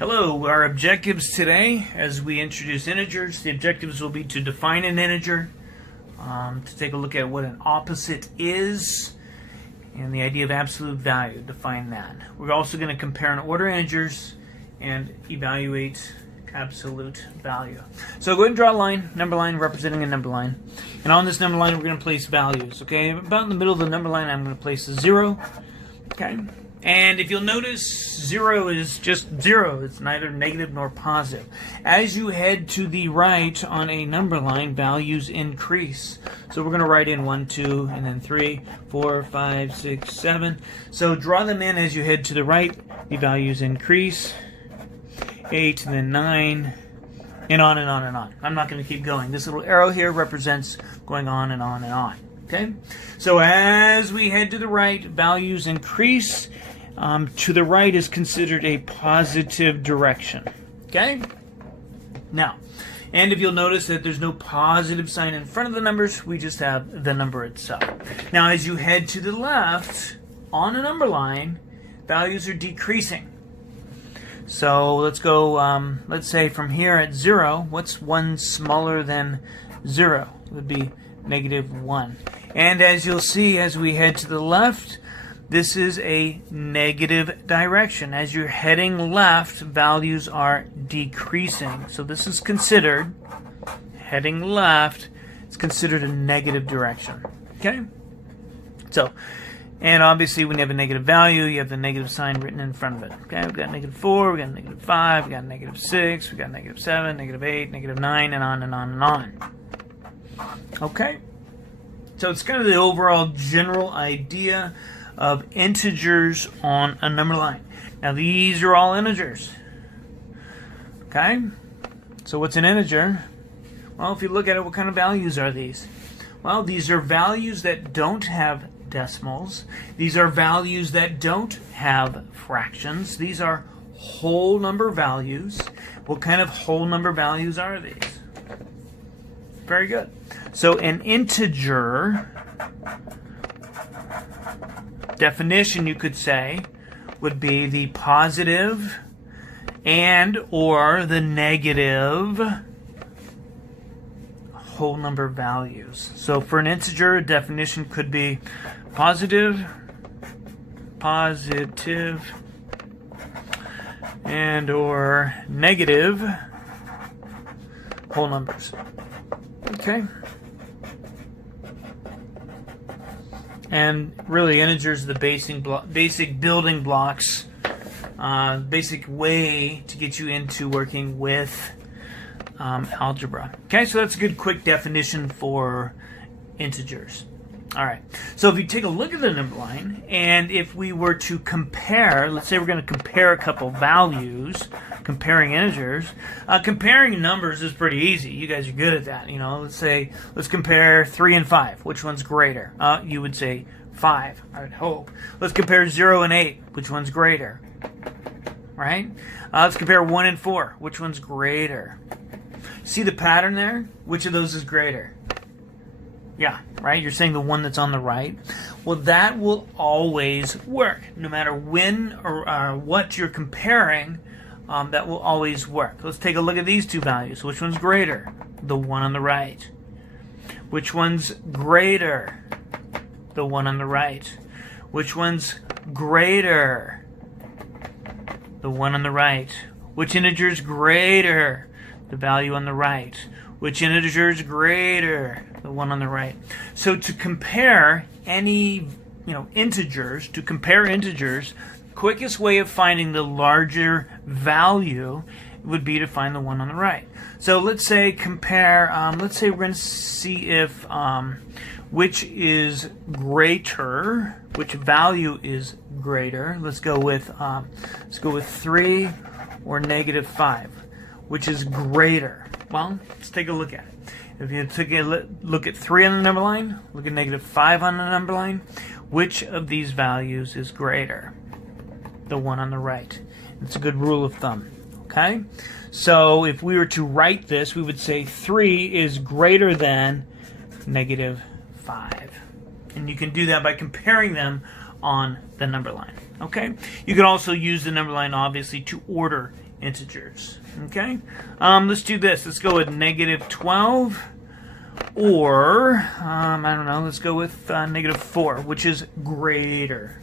Hello, our objectives today, as we introduce integers, the objectives will be to define an integer, to take a look at what an opposite is, and the idea of absolute value, define that. We're also going to compare and order integers and evaluate absolute value. So go ahead and draw a line, number line representing a number line. And on this number line we're going to place values. Okay, about in the middle of the number line I'm going to place a 0. Okay. And if you'll notice, 0 is just 0. It's neither negative nor positive. As you head to the right on a number line, values increase. So we're going to write in 1, 2, and then 3, 4, 5, 6, 7. So draw them in as you head to the right. The values increase. 8, and then 9, and on and on and on. I'm not going to keep going. This little arrow here represents going on and on and on. Okay? So as we head to the right, values increase. To the right is considered a positive direction. Okay? Now, and if you'll notice that there's no positive sign in front of the numbers, we just have the number itself. Now, as you head to the left, on a number line, values are decreasing. So let's go, let's say from here at 0, what's 1 smaller than 0? It would be -1. And as you'll see, as we head to the left, this is a negative direction. As you're heading left, values are decreasing. So this is considered, heading left, it's considered a negative direction. Okay? So, and obviously when you have a negative value, you have the negative sign written in front of it. Okay, we've got -4, we've got -5, we've got -6, we've got -7, -8, -9, and on and on and on. Okay? So it's kind of the overall general idea of integers on a number line. Now these are all integers. Okay? So what's an integer? Well, if you look at it, what kind of values are these? Well, these are values that don't have decimals. These are values that don't have fractions. These are whole number values. What kind of whole number values are these? Very good. So an integer, definition you could say, would be the positive and or the negative whole number values. So for an integer, a definition could be positive, and or negative whole numbers. Okay? And really, integers are the basic building blocks, basic way to get you into working with algebra. Okay, so that's a good quick definition for integers. All right, so if you take a look at the number line, and if we were to compare, let's say we're going to compare a couple values, comparing integers. Comparing numbers is pretty easy. You guys are good at that. You know, let's compare 3 and 5. Which one's greater? You would say 5, I would hope. Let's compare 0 and 8. Which one's greater? Right? Let's compare 1 and 4. Which one's greater? See the pattern there? Which of those is greater? Yeah, right? You're saying the one that's on the right. Well, that will always work. No matter when or what you're comparing, that will always work. Let's take a look at these two values. Which one's greater? The one on the right. Which one's greater? The one on the right. Which one's greater? The one on the right. Which integer's greater? The value on the right. Which integer's greater? The one on the right. So to compare any, integers, quickest way of finding the larger value would be to find the one on the right. So let's say compare, let's say we're going to see if which is greater, which value is greater. Let's go with 3 or -5. Which is greater? Well, let's take a look at it. If you take a look at 3 on the number line, look at -5 on the number line, which of these values is greater? The one on the right. It's a good rule of thumb. Okay? So if we were to write this, we would say 3 is greater than -5. And you can do that by comparing them on the number line. Okay, you could also use the number line, obviously, to order integers. Okay, let's do this. Let's go with -12, or I don't know. Let's go with -4, which is greater.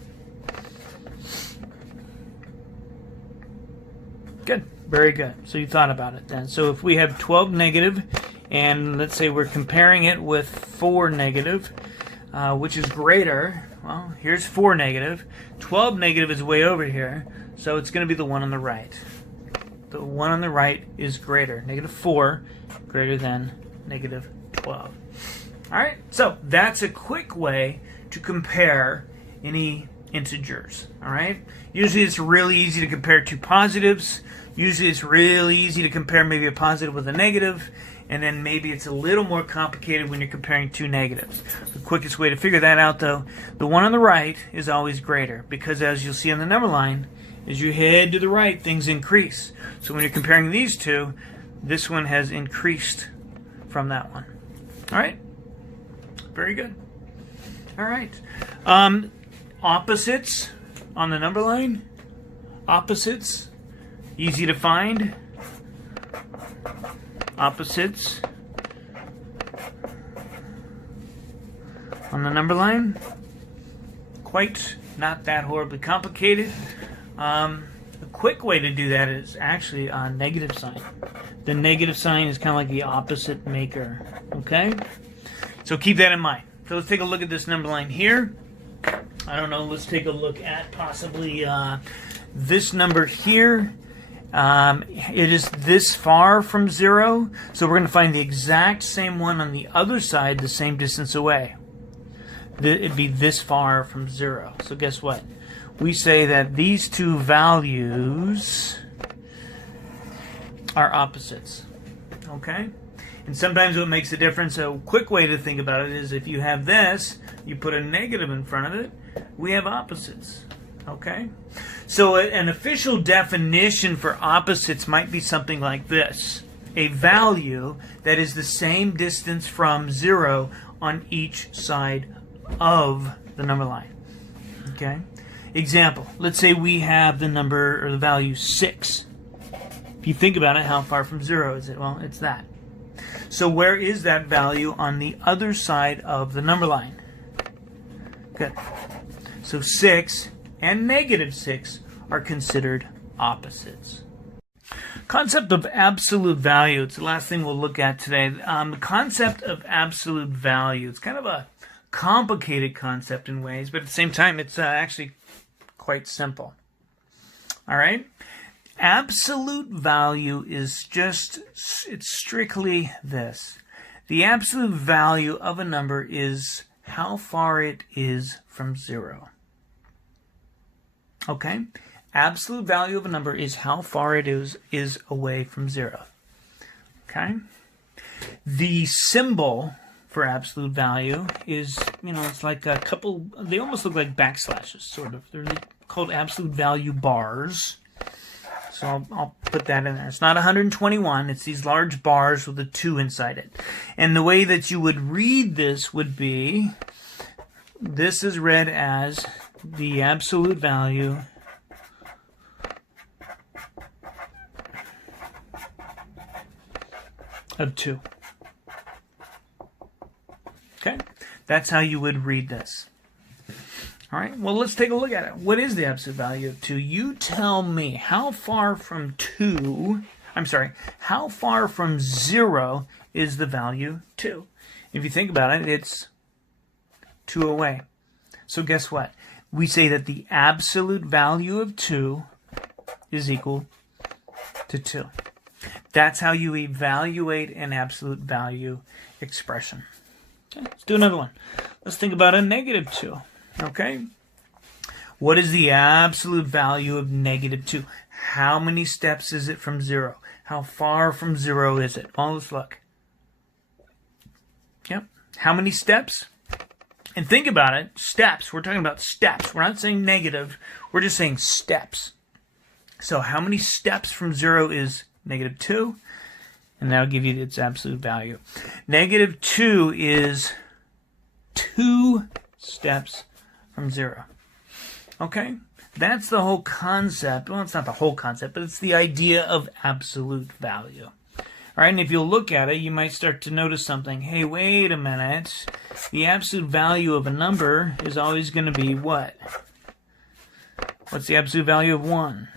Good, very good. So you thought about it then. So if we have 12 negative, and let's say we're comparing it with 4 negative, which is greater. Well, here's 4 negative. 12 negative is way over here, so it's going to be the one on the right. The one on the right is greater. -4 greater than -12. All right, so that's a quick way to compare any integers. All right, usually it's really easy to compare two positives. Usually it's really easy to compare maybe a positive with a negative, and then maybe it's a little more complicated when you're comparing two negatives. The quickest way to figure that out, though, the one on the right is always greater, because as you'll see on the number line, as you head to the right, things increase. So when you're comparing these two, this one has increased from that one. All right? Very good. All right. Opposites on the number line. Opposites. Easy to find. Opposites on the number line. Quite not that horribly complicated. A quick way to do that is actually a negative sign. The negative sign is kind of like the opposite maker. Okay? So keep that in mind. So let's take a look at this number line here. I don't know, let's take a look at possibly this number here. It is this far from 0, so we're going to find the exact same one on the other side, the same distance away. It'd be this far from 0. So guess what? We say that these two values are opposites. Okay? And sometimes what makes a difference, a quick way to think about it is if you have this, you put a negative in front of it, we have opposites. Okay? So an official definition for opposites might be something like this. A value that is the same distance from 0 on each side of the number line. Okay? Example, let's say we have the number or the value 6. If you think about it, how far from 0 is it? Well, it's that. So where is that value on the other side of the number line? Good. So 6 and -6 are considered opposites. Concept of absolute value. It's the last thing we'll look at today. The concept of absolute value. It's kind of a complicated concept in ways, but at the same time, it's actually quite simple. All right? Absolute value is just, it's strictly this. The absolute value of a number is how far it is from 0. Okay? Absolute value of a number is how far it is away from 0. Okay? The symbol for absolute value is, it's like a couple, they almost look like backslashes, sort of. They're called absolute value bars. So I'll put that in there. It's not 121. It's these large bars with a 2 inside it. And the way that you would read this would be, this is read as the absolute value of 2. Okay? That's how you would read this. All right, well, let's take a look at it. What is the absolute value of 2? You tell me, how far from 0 is the value 2? If you think about it, it's 2 away. So guess what? We say that the absolute value of 2 is equal to 2. That's how you evaluate an absolute value expression. Okay, let's do another one. Let's think about a -2. Okay? What is the absolute value of -2? How many steps is it from 0? How far from 0 is it? Well, let's look. Yep. How many steps? And think about it. Steps. We're talking about steps. We're not saying negative. We're just saying steps. So how many steps from 0 is -2? And that'll give you its absolute value. -2 is 2 steps from 0. Okay? That's the whole concept. Well, it's not the whole concept, but it's the idea of absolute value. All right, and if you look at it, you might start to notice something. Hey, wait a minute. The absolute value of a number is always going to be what? What's the absolute value of 1?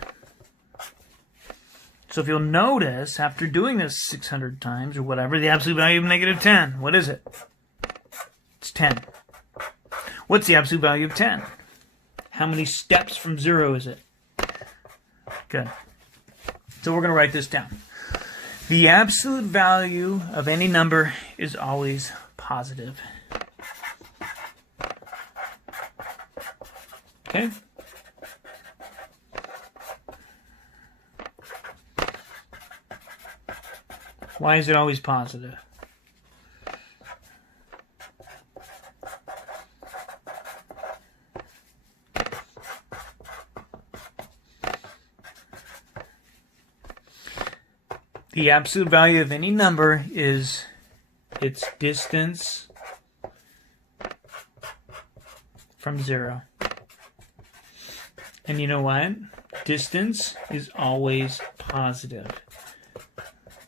So if you'll notice, after doing this 600 times or whatever, the absolute value of negative 10, what is it? It's 10. What's the absolute value of 10? How many steps from 0 is it? Good. So we're going to write this down. The absolute value of any number is always positive. Okay? Why is it always positive? The absolute value of any number is its distance from 0. And you know what? Distance is always positive.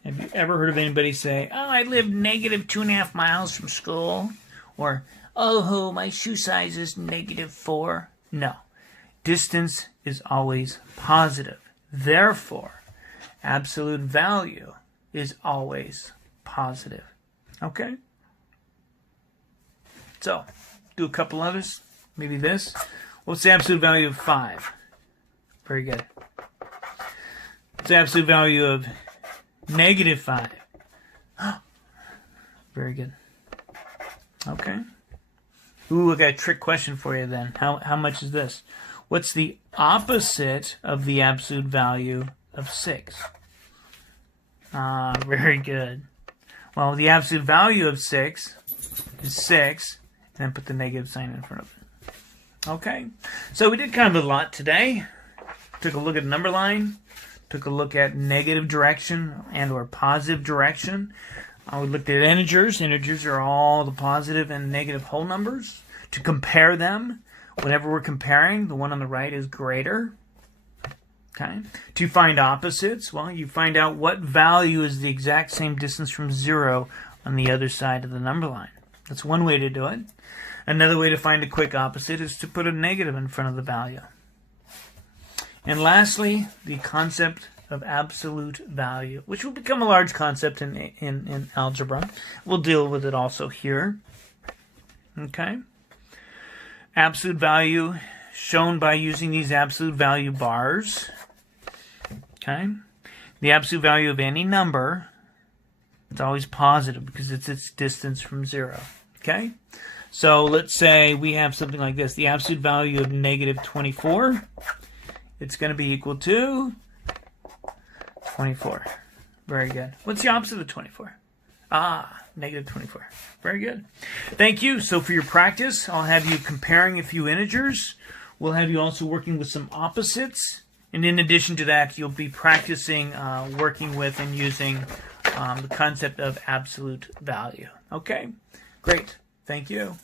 Have you ever heard of anybody say, oh, I live negative 2.5 miles from school? Or, oh, my shoe size is negative 4? No. Distance is always positive. Therefore, absolute value is always positive. Okay? So, do a couple others. Maybe this. What's the absolute value of 5? Very good. What's the absolute value of negative 5? Very good. Okay. Ooh, I got a trick question for you then. How much is this? What's the opposite of the absolute value of 6? Very good. Well, the absolute value of 6 is 6, and then put the negative sign in front of it. Okay. So we did kind of a lot today. Took a look at number line. Took a look at negative direction and or positive direction. We looked at integers. Integers are all the positive and negative whole numbers. To compare them, whenever we're comparing, the one on the right is greater. Okay. To find opposites, well, you find out what value is the exact same distance from 0 on the other side of the number line. That's one way to do it. Another way to find a quick opposite is to put a negative in front of the value. And lastly, the concept of absolute value, which will become a large concept in algebra. We'll deal with it also here. Okay. Absolute value shown by using these absolute value bars. Okay. The absolute value of any number, it's always positive because it's its distance from 0. Okay. So let's say we have something like this. The absolute value of negative 24. It's going to be equal to 24. Very good. What's the opposite of 24? Negative 24. Very good. Thank you. So for your practice, I'll have you comparing a few integers. We'll have you also working with some opposites. And in addition to that, you'll be practicing working with and using the concept of absolute value. Okay? Great. Thank you.